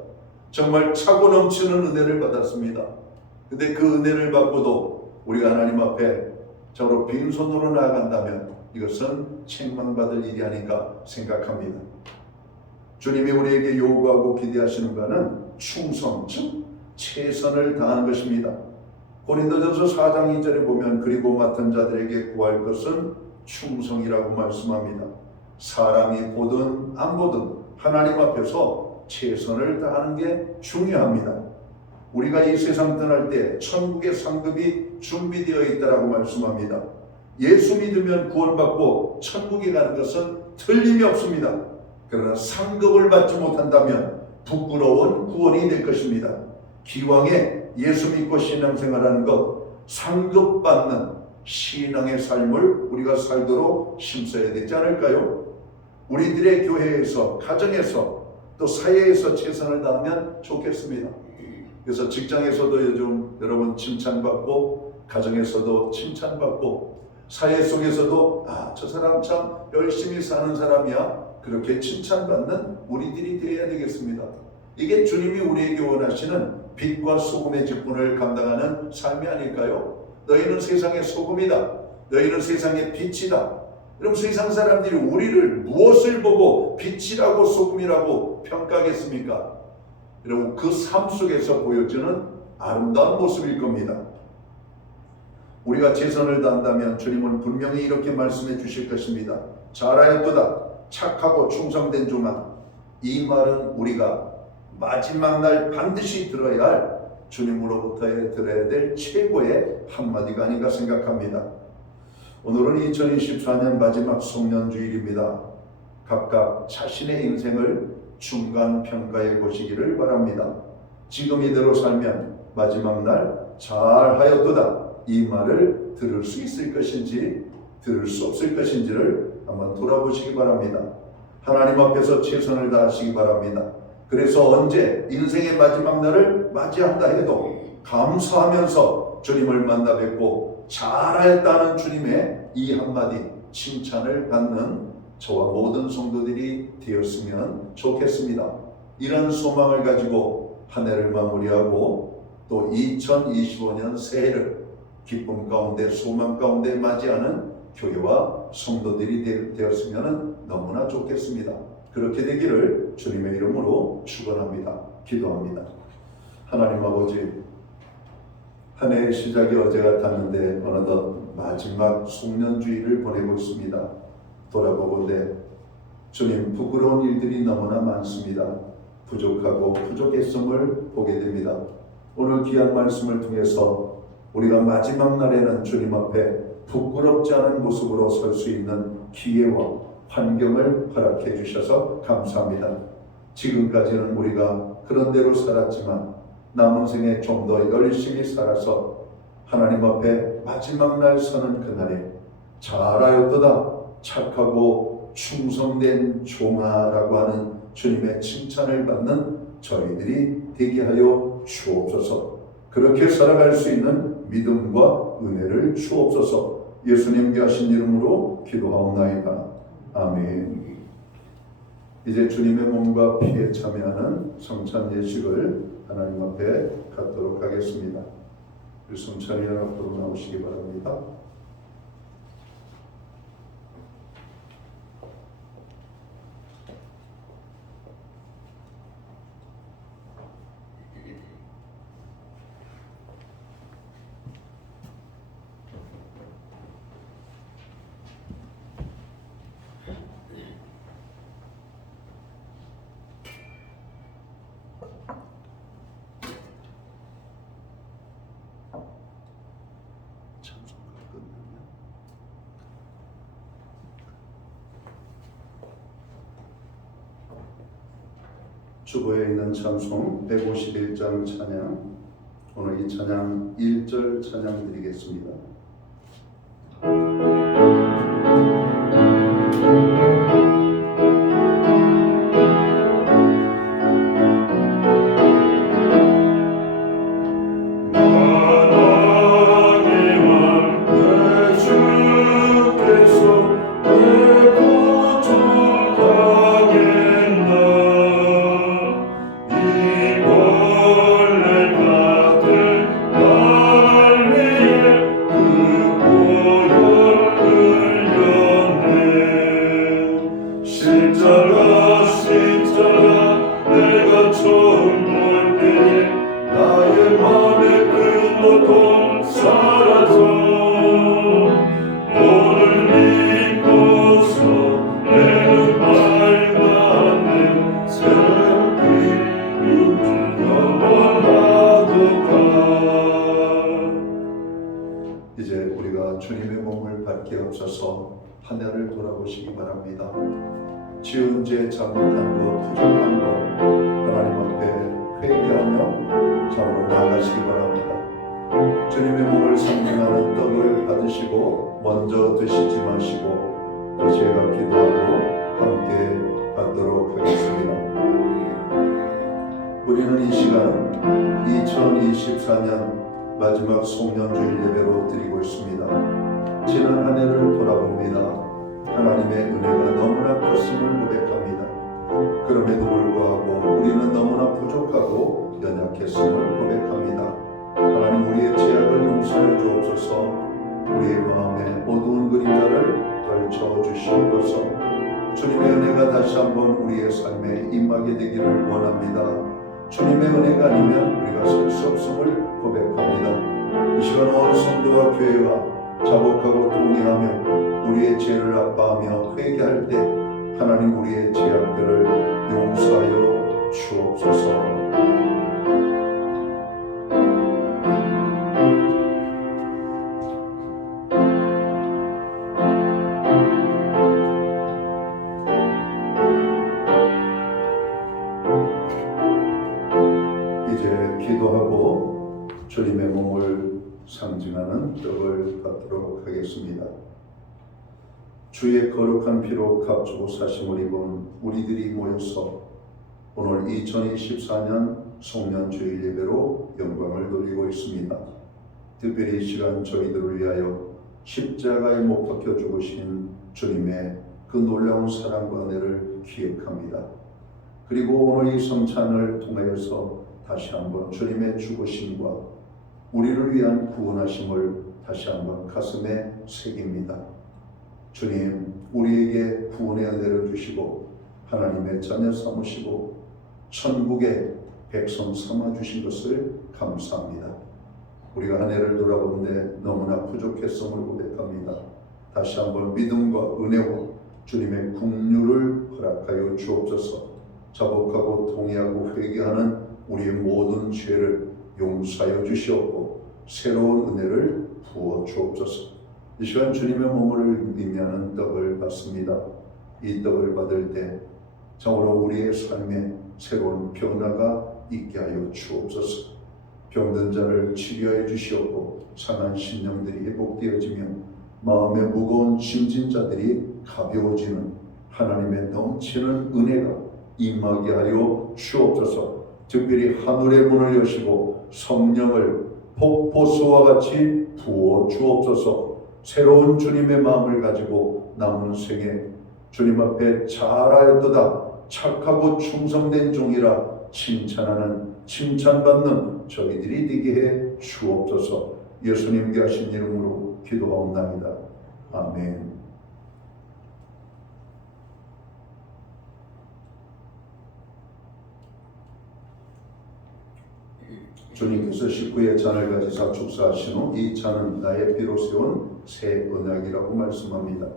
정말 차고 넘치는 은혜를 받았습니다. 근데 그 은혜를 받고도 우리가 하나님 앞에 저로 빈손으로 나아간다면 이것은 책망받을 일이 아닌가 생각합니다. 주님이 우리에게 요구하고 기대하시는 것은 충성, 즉 최선을 다하는 것입니다. 고린도전서 4장 2절에 보면 그리고 맡은 자들에게 구할 것은 충성이라고 말씀합니다. 사람이 보든 안 보든 하나님 앞에서 최선을 다하는 게 중요합니다. 우리가 이 세상 떠날 때 천국의 상급이 준비되어 있다라고 말씀합니다. 예수 믿으면 구원받고 천국에 가는 것은 틀림이 없습니다. 그러나 상급을 받지 못한다면 부끄러운 구원이 될 것입니다. 기왕에 예수 믿고 신앙생활하는 것 상급 받는 신앙의 삶을 우리가 살도록 힘써야 되지 않을까요? 우리들의 교회에서, 가정에서, 또 사회에서 최선을 다하면 좋겠습니다. 그래서 직장에서도 요즘 여러분 칭찬받고, 가정에서도 칭찬받고, 사회 속에서도 저 사람 참 열심히 사는 사람이야, 그렇게 칭찬받는 우리들이 되어야 되겠습니다. 이게 주님이 우리에게 원하시는 빛과 소금의 직분을 감당하는 삶이 아닐까요? 너희는 세상의 소금이다. 너희는 세상의 빛이다. 여러분, 세상 사람들이 우리를 무엇을 보고 빛이라고 소금이라고 평가하겠습니까? 여러분, 그 삶 속에서 보여주는 아름다운 모습일 겁니다. 우리가 최선을 다한다면 주님은 분명히 이렇게 말씀해 주실 것입니다. 잘하였도다, 착하고 충성된 종아. 이 말은 우리가 마지막 날 반드시 들어야 할, 주님으로부터 들어야 될 최고의 한마디가 아닌가 생각합니다. 오늘은 2024년 마지막 송년주일입니다. 각각 자신의 인생을 중간 평가해 보시기를 바랍니다. 지금 이대로 살면 마지막 날 잘하였도다, 이 말을 들을 수 있을 것인지 들을 수 없을 것인지를 한번 돌아보시기 바랍니다. 하나님 앞에서 최선을 다하시기 바랍니다. 그래서 언제 인생의 마지막 날을 맞이한다 해도 감사하면서 주님을 만나 뵙고 잘하였다는 주님의 이 한마디 칭찬을 받는 저와 모든 성도들이 되었으면 좋겠습니다. 이런 소망을 가지고 한 해를 마무리하고 또 2025년 새해를 기쁨 가운데 소망 가운데 맞이하는 교회와 성도들이 되었으면 너무나 좋겠습니다. 그렇게 되기를 주님의 이름으로 축원합니다. 기도합니다. 하나님 아버지, 한 해의 시작이 어제 같았는데 어느덧 마지막 송년주일을 보내고 있습니다. 돌아보건대 주님, 부끄러운 일들이 너무나 많습니다. 부족하고 부족했음을 보게 됩니다. 오늘 귀한 말씀을 통해서 우리가 마지막 날에는 주님 앞에 부끄럽지 않은 모습으로 설 수 있는 기회와 환경을 허락해 주셔서 감사합니다. 지금까지는 우리가 그런 대로 살았지만 남은 생에 좀 더 열심히 살아서 하나님 앞에 마지막 날 서는 그날에 잘하였도다, 착하고 충성된 종아라고 하는 주님의 칭찬을 받는 저희들이 되게 하여 주옵소서. 그렇게 살아갈 수 있는 믿음과 은혜를 주옵소서. 예수님 귀하신 이름으로 기도하옵나이다. 아멘. 이제 주님의 몸과 피에 참여하는 성찬 예식을 하나님 앞에 갖도록 하겠습니다. 성찬이랑 앞으로 나오시기 바랍니다. 주보에 있는 찬송 151장 찬양, 오늘 이 찬양 1절 찬양 드리겠습니다. 이제 우리가 주님의 몸을 받게 없어서 한 해를 돌아보시기 바랍니다. 지은 죄, 잘못한 것, 부족한 것 하나님 앞에 회개하며 참으로 나아가시기 바랍니다. 주님의 몸을 상징하는 떡을 받으시고 2014년 마지막 송년주일 예배로 드리고 있습니다. 지난 한 해를 돌아봅니다. 하나님의 은혜가 너무나 컸음을 고백합니다. 그럼에도 불구하고 우리는 너무나 부족하고 연약했음을 고백합니다. 하나님, 우리의 죄악을 용서해 주옵소서. 우리의 마음에 어두운 그림자를 떨쳐 주시옵소서. 주님의 은혜가 다시 한번 우리의 삶에 임하게 되기를 원합니다. 주님의 은혜가 아니면 우리가 설 수 없음을 고백합니다. 이 시간 온 성도와 교회가 자복하고 동의하며 우리의 죄를 아파하며 회개할 때 하나님, 우리의 죄악들을 용서하여 주옵소서. 이제 기도하고 주님의 몸을 상징하는 떡을 받도록 하겠습니다. 주의 거룩한 피로 값주고 사심을 입은 우리들이 모여서 오늘 2024년 송년주일 예배로 영광을 돌리고 있습니다. 특별히 이 시간 저희들을 위하여 십자가에 못 박혀 죽으신 주님의 그 놀라운 사랑과 은혜를 기억합니다. 그리고 오늘 이 성찬을 통하여서 다시 한번 주님의 죽으심과 우리를 위한 구원하심을 다시 한번 가슴에 새깁니다. 주님, 우리에게 구원의 은혜를 주시고 하나님의 자녀 삼으시고 천국의 백성 삼아 주신 것을 감사합니다. 우리가 한 해를 돌아보는데 너무나 부족했음을 고백합니다. 다시 한번 믿음과 은혜와 주님의 긍휼을 허락하여 주옵소서. 자복하고 동의하고 회개하는 우리의 모든 죄를 용서하여 주시옵고 새로운 은혜를 부어 주옵소서. 이 시간 주님의 몸을 의미하는 떡을 받습니다. 이 떡을 받을 때 정으로 우리의 삶에 새로운 변화가 있게 하여 주옵소서. 병든 자를 치료하여 주시옵고 상한 심령들이 회복되어지며 마음의 무거운 짐진 자들이 가벼워지는 하나님의 넘치는 은혜가 임하게 하여 주옵소서. 특별히 하늘의 문을 여시고 성령을 폭포수와 같이 부어 주옵소서. 새로운 주님의 마음을 가지고 남은 생에 주님 앞에 잘하였도다 착하고 충성된 종이라 칭찬하는 칭찬받는 저희들이 되게 해 주옵소서. 예수님 귀하신 이름으로 기도하옵나이다. 아멘. 주님께서 식구의 잔을 가지사 축사하신 후 이 잔은 나의 피로 세운 새 언약이라고 말씀합니다.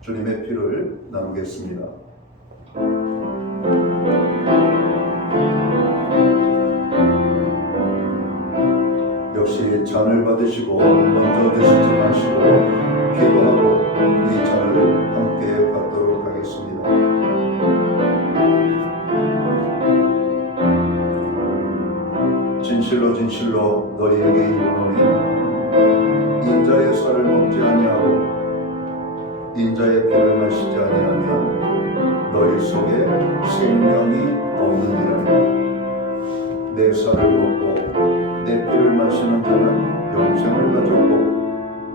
주님의 피를 나누겠습니다. 역시 잔을 받으시고 먼저 드시지 마시고 기도하고 이 잔을 함께 받도록 하겠습니다. 진실로 진실로 너희에게 이르노니 인자의 살을 먹지 아니하고 인자의 피를 마시지 아니하면 너희 속에 생명이 없느니라. 내 살을 먹고 내 피를 마시는 자는 영생을 가졌고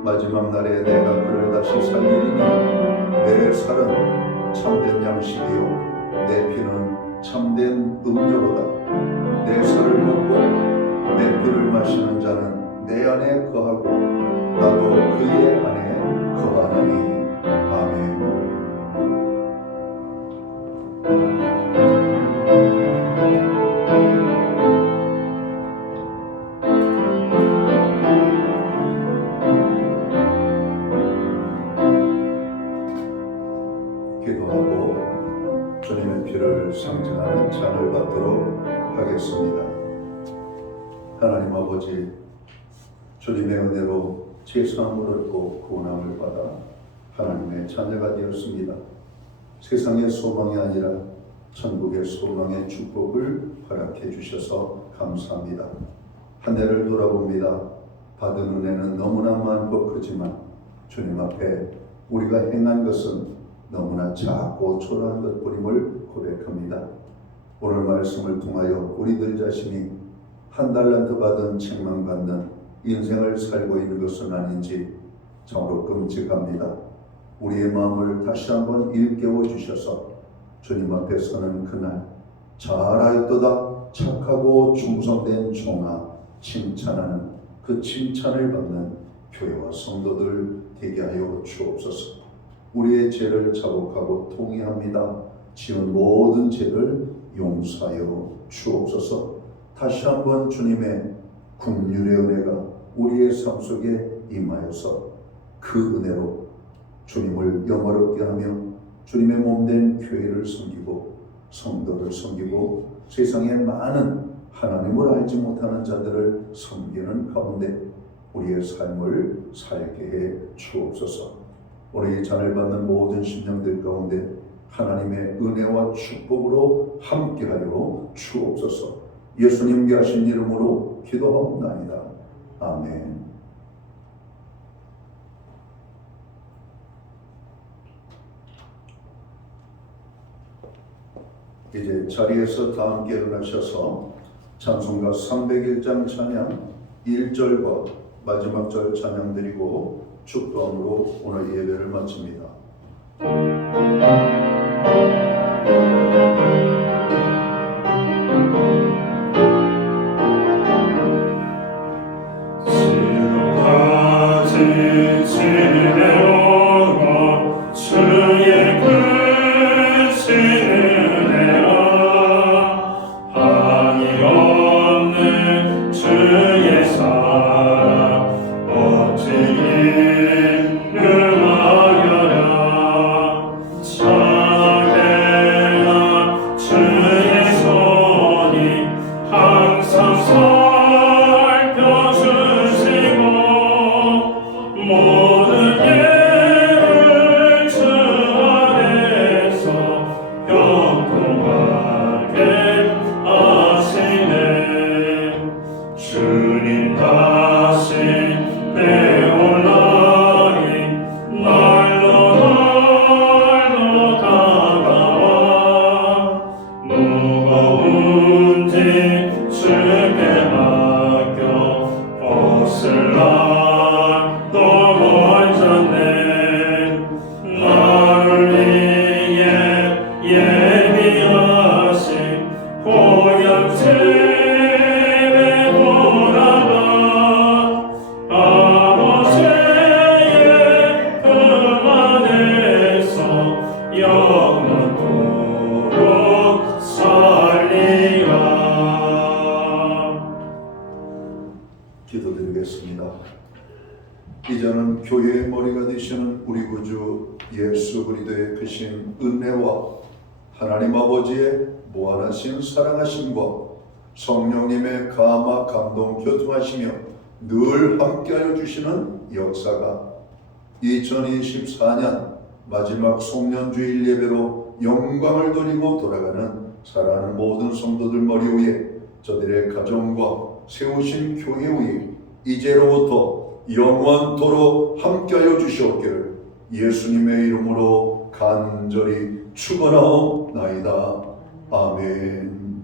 마지막 날에 내가 그를 다시 살리리니 내 살은 참된 양식이요 내 피는 참된 음료로다. 내 살을 먹고 내 피를 마시는 자는 내 안에 거하고 나도 그의 안에 거하나니. 아멘. 기도하고 주님의 피를 상징하는 잔을 받도록 하겠습니다. 하나님 아버지, 주님의 은혜로 제사함을 얻고 구원함을 받아 하나님의 자녀가 되었습니다. 세상의 소망이 아니라 천국의 소망의 축복을 허락해 주셔서 감사합니다. 한 해를 돌아봅니다. 받은 은혜는 너무나 많고 크지만 주님 앞에 우리가 행한 것은 너무나 작고 초라한 것뿐임을 고백합니다. 오늘 말씀을 통하여 우리들 자신이 한 달란트 받은 책만 받는 인생을 살고 있는 것은 아닌지 정으로 끔찍합니다. 우리의 마음을 다시 한번 일깨워 주셔서 주님 앞에 서는 그날 잘하였도다 착하고 충성된 종아 칭찬하는 그 칭찬을 받는 교회와 성도들 되게 하여 주옵소서. 우리의 죄를 자복하고 통회합니다. 지은 모든 죄를 용서하여 주옵소서. 다시 한번 주님의 긍휼의 은혜가 우리의 삶 속에 임하여서 그 은혜로 주님을 영화롭게 하며 주님의 몸된 교회를 섬기고 성도를 섬기고 세상의 많은 하나님을 알지 못하는 자들을 섬기는 가운데 우리의 삶을 살게 해 주옵소서. 오늘 이 잔을 받는 모든 심령들 가운데 하나님의 은혜와 축복으로 함께하여 주옵소서. 예수님 귀하신 이름으로 기도하옵나이다. 아멘. 이제 자리에서 다 함께 일어나셔서 찬송가 301장 찬양 1절과 마지막 절 찬양 드리고 축도함으로 오늘 예배를 마칩니다. 지금까지 지내오고 주의 크신 은혜와 한이 없는 주의 사랑 어찌 임금하여라. 찬양되나 주의 손이 항상 살펴주시고 모든 예를 주 안에서 형통하게 하시네. 주님 다시 배올라니 날로 다가와 무거운 짐 주께 맡겨 벗을 날도 멀잖네. 나를 위해 예비하신 고향 집에 돌아가 아버지의 품 안에서 영원토록 살리라. 기도드리겠습니다. 이제는 교회의 머리가 되시는 우리 구주 예수 그리스도의 크신 은혜와 하나님 아버지의 무한하신 사랑하심과 성령님의 감화 감동 교통하시며 늘 함께하여 주시는 역사가 2024년 마지막 송년주일 예배로 영광을 돌리고 돌아가는 사랑하는 모든 성도들 머리 위에 저들의 가정과 세우신 교회 위에 이제로부터 영원토록 함께하여 주시옵기를 예수님의 이름으로 간절히 축원하옵나이다. 아멘.